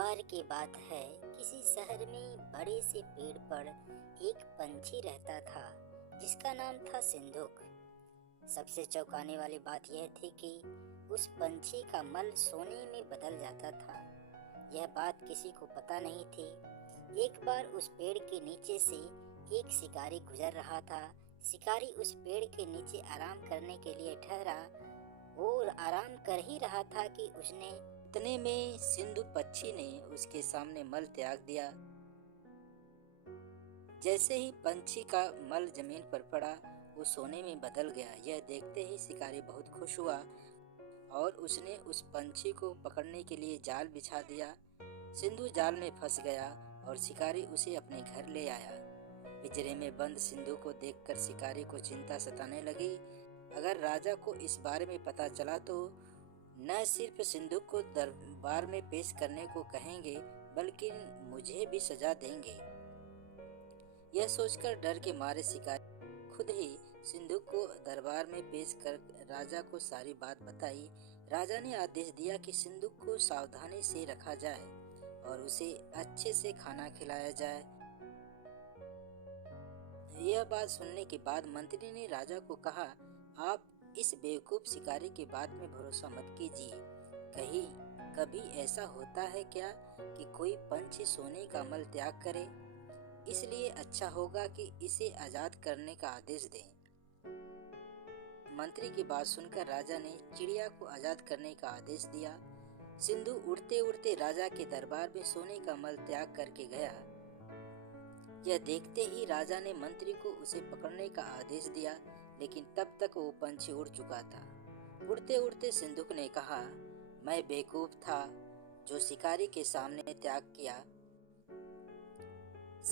बार की बात है, किसी शहर में बड़े से पेड़ पर एक पंछी रहता था जिसका नाम था सिंदूक। सबसे चौंकाने वाली बात यह थी कि उस पंछी का मल सोने में बदल जाता था। यह बात किसी को पता नहीं थी। एक बार उस पेड़ के नीचे से एक शिकारी गुजर रहा था। शिकारी उस पेड़ के नीचे आराम करने के लिए ठहरा और आराम कर ही रहा था कि उसने इतने में सिंधु पक्षी ने उसके सामने मल त्याग दिया। जैसे ही पंछी का मल जमीन पर पड़ा, वो सोने में बदल गया। यह देखते ही शिकारी बहुत खुश हुआ और उसने उस पंछी को पकड़ने के लिए जाल बिछा दिया। सिंधु जाल में फंस गया और शिकारी उसे अपने घर ले आया। पिंजरे में बंद सिंधु को देखकर शिकारी को चिंता सताने लगी। अगर राजा को इस बारे में पता चला तो न सिर्फ सिंधु को दरबार में पेश करने को कहेंगे, बल्कि मुझे भी सजा देंगे। यह सोचकर डर के मारे शिकारी खुद ही सिंधु को दरबार में पेश कर राजा को सारी बात बताई। राजा ने आदेश दिया कि सिंधु को सावधानी से रखा जाए और उसे अच्छे से खाना खिलाया जाए। यह बात सुनने के बाद मंत्री ने राजा को कहा, आप इस बेवकूफ शिकारी की बात में भरोसा मत कीजिए। कभी ऐसा होता है क्या कि कोई पंछी सोने का मल त्याग करे? इसलिए अच्छा होगा कि इसे आजाद करने का आदेश दें। मंत्री की बात सुनकर राजा ने चिड़िया को आजाद करने का आदेश दिया। सिंधु उड़ते उड़ते राजा के दरबार में सोने का मल त्याग करके गया। यह देखते ही राजा ने मंत्री को उसे पकड़ने का आदेश दिया, लेकिन तब तक वो पंछी उड़ चुका था। उड़ते उड़ते सिंधुक ने कहा, मैं बेवकूफ था जो शिकारी के सामने त्याग किया।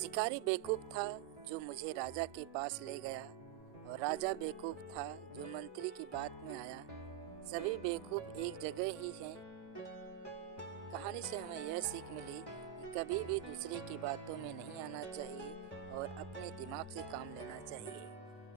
शिकारी बेवकूफ था जो मुझे राजा के पास ले गया और राजा बेवकूफ था जो मंत्री की बात में आया। सभी बेवकूफ एक जगह ही हैं। कहानी से हमें यह सीख मिली कि कभी भी दूसरे की बातों में नहीं आना चाहिए और अपने दिमाग से काम लेना चाहिए।